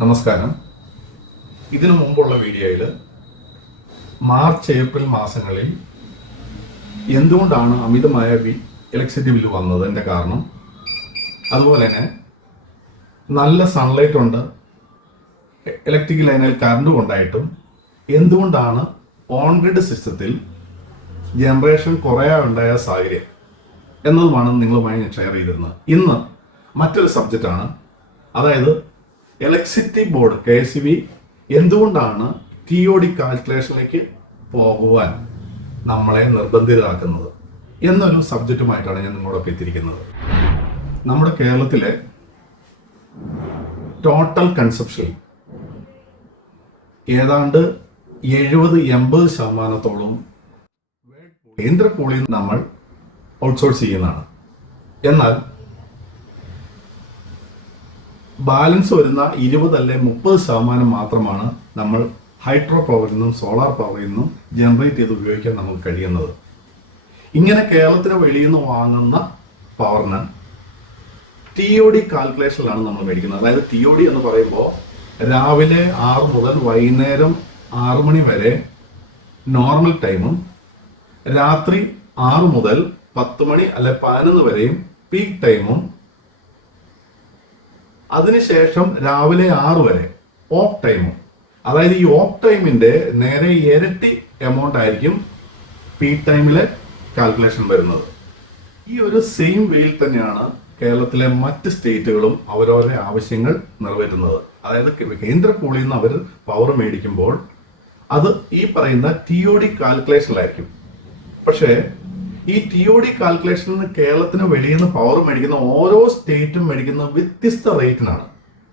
നമസ്കാരം. ഇതിനു മുമ്പുള്ള വീഡിയോയിൽ മാർച്ച് ഏപ്രിൽ മാസങ്ങളിൽ എന്തുകൊണ്ടാണ് അമിതമായ ഇലക്ട്രിസിറ്റി ബില്ല് വന്നതിൻ്റെ കാരണം, അതുപോലെ തന്നെ നല്ല സൺലൈറ്റ് ഉണ്ട്, ഇലക്ട്രിക് ലൈനിൽ കറണ്ട് കൊണ്ടായിട്ടും എന്തുകൊണ്ടാണ് ഓൺ ഗ്രിഡ് സിസ്റ്റത്തിൽ ജനറേഷൻ കുറയാനുണ്ടായ സാഹചര്യം എന്നതുമാണ് നിങ്ങളുമായി ഞാൻ ഷെയർ ചെയ്തിരുന്നത്. ഇന്ന് മറ്റൊരു സബ്ജക്റ്റാണ്, അതായത് ഇലക്ട്രിസിറ്റി ബോർഡ് KEB എന്തുകൊണ്ടാണ് TOD കാൽക്കുലേഷനിലേക്ക് പോകുവാൻ നമ്മളെ നിർബന്ധിതരാക്കുന്നത് എന്നൊരു സബ്ജക്റ്റുമായിട്ടാണ് ഞാൻ നിങ്ങളോടൊപ്പം എത്തിയിരിക്കുന്നത്. നമ്മുടെ കേരളത്തിലെ ടോട്ടൽ കൺസപ്ഷൻ ഏതാണ്ട് 70-80% കേന്ദ്ര പൂളിൽ നമ്മൾ ഔട്ട്സോഴ്സ് ചെയ്യുന്നതാണ്. എന്നാൽ ബാലൻസ് വരുന്ന 20 അല്ലെ 30% മാത്രമാണ് നമ്മൾ ഹൈഡ്രോ പവറിൽ നിന്നും സോളാർ പവറിൽ നിന്നും ജനറേറ്റ് ചെയ്ത് ഉപയോഗിക്കാൻ നമുക്ക് കഴിയുന്നത്. ഇങ്ങനെ കേരളത്തിന് വെളിയിൽ നിന്ന് വാങ്ങുന്ന പവറിന് TOD കാൽക്കുലേഷനിലാണ് നമ്മൾ മേടിക്കുന്നത്. അതായത് TOD എന്ന് പറയുമ്പോൾ രാവിലെ 6 മുതൽ വൈകുന്നേരം 6 മണി വരെ നോർമൽ ടൈമും, രാത്രി 6 മുതൽ 10 മണി അല്ലെ 11 വരെയും പീക്ക് ടൈമും, അതിനുശേഷം രാവിലെ 6 വരെ ഓഫ് ടൈമും. അതായത് ഈ ഓഫ് ടൈമിന്റെ നേരെ ഇരട്ടി എമൗണ്ട് ആയിരിക്കും പീക്ക് ടൈമിലെ കാൽക്കുലേഷൻ വരുന്നത്. ഈ ഒരു സെയിം വേയിൽ തന്നെയാണ് കേരളത്തിലെ മറ്റ് സ്റ്റേറ്റുകളും അവരവരുടെ ആവശ്യങ്ങൾ നിറവേറ്റുന്നത്. അതായത് കേന്ദ്ര പൂളിൽ നിന്ന് അവർ പവർ മേടിക്കുമ്പോൾ അത് ഈ പറയുന്ന TOD കാൽക്കുലേഷനിലായിരിക്കും. പക്ഷേ ഈ TOD കാൽക്കുലേഷനിൽ കേരളത്തിന് വെളിയിൽ നിന്ന് പവർ മേടിക്കുന്ന ഓരോ സ്റ്റേറ്റും മേടിക്കുന്ന വ്യത്യസ്ത റേറ്റിനാണ്.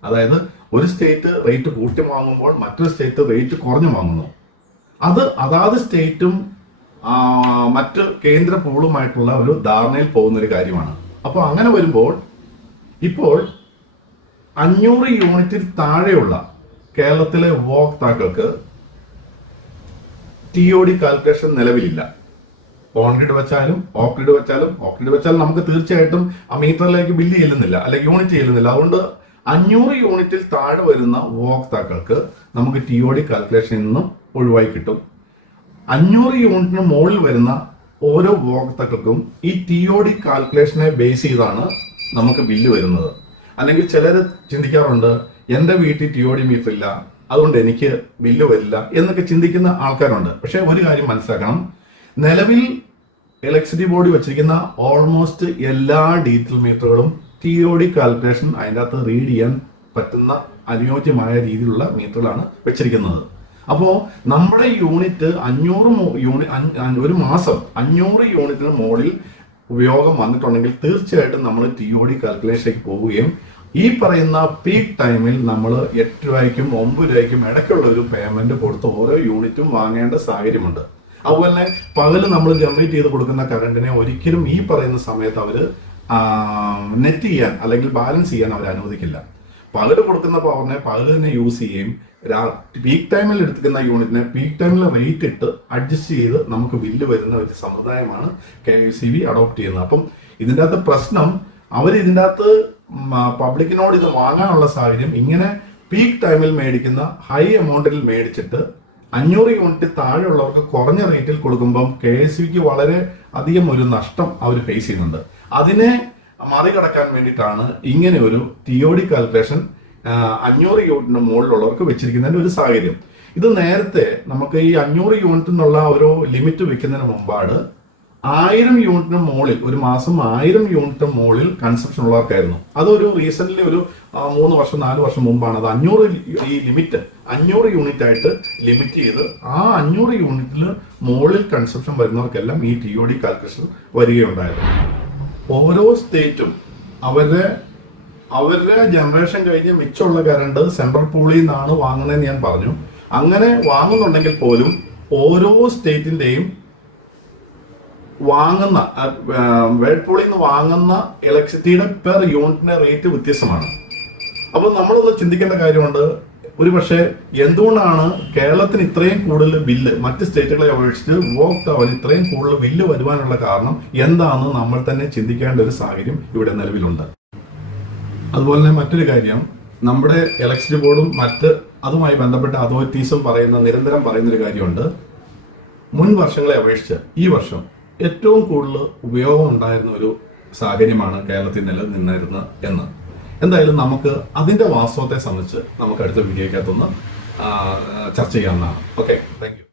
അതായത് ഒരു സ്റ്റേറ്റ് റേറ്റ് കൂട്ടി വാങ്ങുമ്പോൾ മറ്റൊരു സ്റ്റേറ്റ് റേറ്റ് കുറഞ്ഞു വാങ്ങുന്നു. അത് അതാത് സ്റ്റേറ്റും മറ്റ് കേന്ദ്ര പൂളുമായിട്ടുള്ള ഒരു ധാരണയിൽ പോകുന്ന ഒരു കാര്യമാണ്. അപ്പോൾ അങ്ങനെ വരുമ്പോൾ ഇപ്പോൾ 500 യൂണിറ്റിൽ താഴെയുള്ള കേരളത്തിലെ ഉപഭോക്താക്കൾക്ക് TOD കാൽക്കുലേഷൻ നിലവിലില്ല. ഓൺ ഗ്രിഡ് വെച്ചാലും ഓഫ് ഗ്രിഡ് വെച്ചാലും നമുക്ക് തീർച്ചയായിട്ടും ആ മീറ്ററിലേക്ക് ബില്ല് ചെല്ലുന്നില്ല, അല്ലെങ്കിൽ യൂണിറ്റ് ചെല്ലുന്നില്ല. അതുകൊണ്ട് 500 യൂണിറ്റിൽ താഴെ വരുന്ന ഉപഭോക്താക്കൾക്ക് നമുക്ക് TOD കാൽക്കുലേഷനിൽ നിന്നും ഒഴിവായി കിട്ടും. 500 യൂണിറ്റിന് മുകളിൽ വരുന്ന ഓരോ ഉപഭോക്താക്കൾക്കും ഈ TOD കാൽക്കുലേഷനെ ബേസ് ചെയ്താണ് നമുക്ക് ബില്ല് വരുന്നത്. അല്ലെങ്കിൽ ചിലർ ചിന്തിക്കാറുണ്ട്, എൻ്റെ വീട്ടിൽ TOD മീറ്റർ ഇല്ല, അതുകൊണ്ട് എനിക്ക് ബില്ല് വരില്ല എന്നൊക്കെ ചിന്തിക്കുന്ന ആൾക്കാരുണ്ട്. പക്ഷെ ഒരു കാര്യം മനസ്സിലാക്കണം, നിലവിൽ ഇലക്ട്രിസിറ്റി ബോർഡ് വെച്ചിരിക്കുന്ന ഓൾമോസ്റ്റ് എല്ലാ ഡീറ്റെയിൽ മീറ്ററുകളും TOD കാൽക്കുലേഷൻ അതിൻ്റെ അകത്ത് റീഡ് ചെയ്യാൻ പറ്റുന്ന അനുയോജ്യമായ രീതിയിലുള്ള മീറ്ററുകളാണ് വെച്ചിരിക്കുന്നത്. അപ്പോൾ നമ്മുടെ യൂണിറ്റ് 500 ഒരു മാസം 500 യൂണിറ്റിന് മുകളിൽ ഉപയോഗം വന്നിട്ടുണ്ടെങ്കിൽ തീർച്ചയായിട്ടും നമ്മൾ TOD കാൽക്കുലേഷനിലേക്ക് പോവുകയും ഈ പറയുന്ന പീക്ക് ടൈമിൽ നമ്മൾ 8 രൂപയ്ക്കും 9 രൂപയ്ക്കും ഇടയ്ക്കുള്ള ഒരു പേയ്മെന്റ് കൊടുത്ത് ഓരോ യൂണിറ്റും വാങ്ങേണ്ട സാഹചര്യമുണ്ട്. അതുപോലെ പകല് നമ്മൾ ജനറേറ്റ് ചെയ്ത് കൊടുക്കുന്ന കറണ്ടിനെ ഒരിക്കലും ഈ പറയുന്ന സമയത്ത് അവർ നെറ്റ് ചെയ്യാൻ അല്ലെങ്കിൽ ബാലൻസ് ചെയ്യാൻ അവർ അനുവദിക്കില്ല. പകല് കൊടുക്കുന്ന പവറിനെ പകല് തന്നെ യൂസ് ചെയ്യുകയും പീക്ക് ടൈമിൽ എടുക്കുന്ന യൂണിറ്റിനെ പീക്ക് ടൈമിൽ റേറ്റ് ഇട്ട് അഡ്ജസ്റ്റ് ചെയ്ത് നമുക്ക് ബില്ല് വരുന്ന ഒരു സമ്പ്രദായമാണ് KEB അഡോപ്റ്റ് ചെയ്യുന്നത്. അപ്പം ഇതിൻ്റെ അകത്ത് പ്രശ്നം, അവർ ഇതിൻ്റെ അകത്ത് പബ്ലിക്കിനോട് ഇത് വാങ്ങാനുള്ള സാഹചര്യം, ഇങ്ങനെ പീക്ക് ടൈമിൽ മേടിക്കുന്ന ഹൈ എമൗണ്ടിൽ മേടിച്ചിട്ട് 500 യൂണിറ്റ് താഴെയുള്ളവർക്ക് കുറഞ്ഞ റേറ്റിൽ കൊടുക്കുമ്പം KEBക്ക് വളരെ അധികം ഒരു നഷ്ടം അവർ ഫേസ് ചെയ്യുന്നുണ്ട്. അതിനെ മറികടക്കാൻ വേണ്ടിയിട്ടാണ് ഇങ്ങനെ ഒരു TOD കാൽക്കുലേഷൻ 500 യൂണിറ്റിന് മുകളിലുള്ളവർക്ക് വെച്ചിരിക്കുന്നതിന്റെ ഒരു സാഹചര്യം. ഇത് നേരത്തെ നമുക്ക് ഈ 500 യൂണിറ്റ് എന്നുള്ള ഒരു ലിമിറ്റ് വെക്കുന്നതിന് മുമ്പാണ് 1000 യൂണിറ്റിന് മുകളിൽ ഒരു മാസം 1000 യൂണിറ്റിന് മുകളിൽ കൺസപ്ഷൻ ഉള്ളവർക്കായിരുന്നു. അതൊരു റീസെന്റ് ഒരു 3 വർഷം 4 വർഷം മുമ്പാണ് അത് 500 ഈ ലിമിറ്റ് 500 യൂണിറ്റ് ആയിട്ട് ലിമിറ്റ് ചെയ്ത് ആ 500 യൂണിറ്റിൽ മുകളിൽ കൺസപ്ഷൻ വരുന്നവർക്കെല്ലാം ഈ TOD കാൽക്കുലേഷൻ വരികയുണ്ടായത്. ഓരോ സ്റ്റേറ്റും അവരുടെ ജനറേഷൻ കഴിഞ്ഞ് മിച്ചമുള്ള കറണ്ട് സെൻട്രൽ പൂളിൽ നിന്നാണ് വാങ്ങുന്നതെന്ന് ഞാൻ പറഞ്ഞു. അങ്ങനെ വാങ്ങുന്നുണ്ടെങ്കിൽ പോലും ഓരോ സ്റ്റേറ്റിന്റെയും വാങ്ങുന്ന വേൾഡ് പൂളിൽ നിന്ന് വാങ്ങുന്ന ഇലക്ട്രിസിറ്റിയുടെ പെർ യൂണിറ്റിന്റെ റേറ്റ് വ്യത്യസ്തമാണ്. അപ്പോൾ നമ്മളൊന്ന് ചിന്തിക്കേണ്ട കാര്യമുണ്ട്, ഒരു പക്ഷേ എന്തുകൊണ്ടാണ് കേരളത്തിന് ഇത്രയും കൂടുതൽ ബില്ല് മറ്റ് സ്റ്റേറ്റുകളെ അപേക്ഷിച്ച് ഉപഭോക്താവിന് ഇത്രയും കൂടുതൽ ബില്ല് വരുവാനുള്ള കാരണം എന്താണെന്ന് നമ്മൾ തന്നെ ചിന്തിക്കേണ്ട ഒരു സാഹചര്യം ഇവിടെ നിലവിലുണ്ട്. അതുപോലെ തന്നെ മറ്റൊരു കാര്യം, നമ്മുടെ ഇലക്ട്രിസിറ്റി ബോർഡും മറ്റ് അതുമായി ബന്ധപ്പെട്ട അതോറിറ്റീസും നിരന്തരം പറയുന്നൊരു കാര്യമുണ്ട്. മുൻ വർഷങ്ങളെ അപേക്ഷിച്ച് ഈ വർഷം ഏറ്റവും കൂടുതൽ ഉപയോഗം ഉണ്ടായിരുന്ന ഒരു സാഹചര്യമാണ് കേരളത്തിൽ നിലനിന്നിരുന്നത് എന്ന്. എന്തായാലും നമുക്ക് അതിൻ്റെ വാസ്തവത്തെ സംബന്ധിച്ച് നമുക്ക് അടുത്ത വീഡിയോയ്ക്കകത്തൊന്ന് ചർച്ച ചെയ്യാവുന്നതാണ്. Okay, thank you.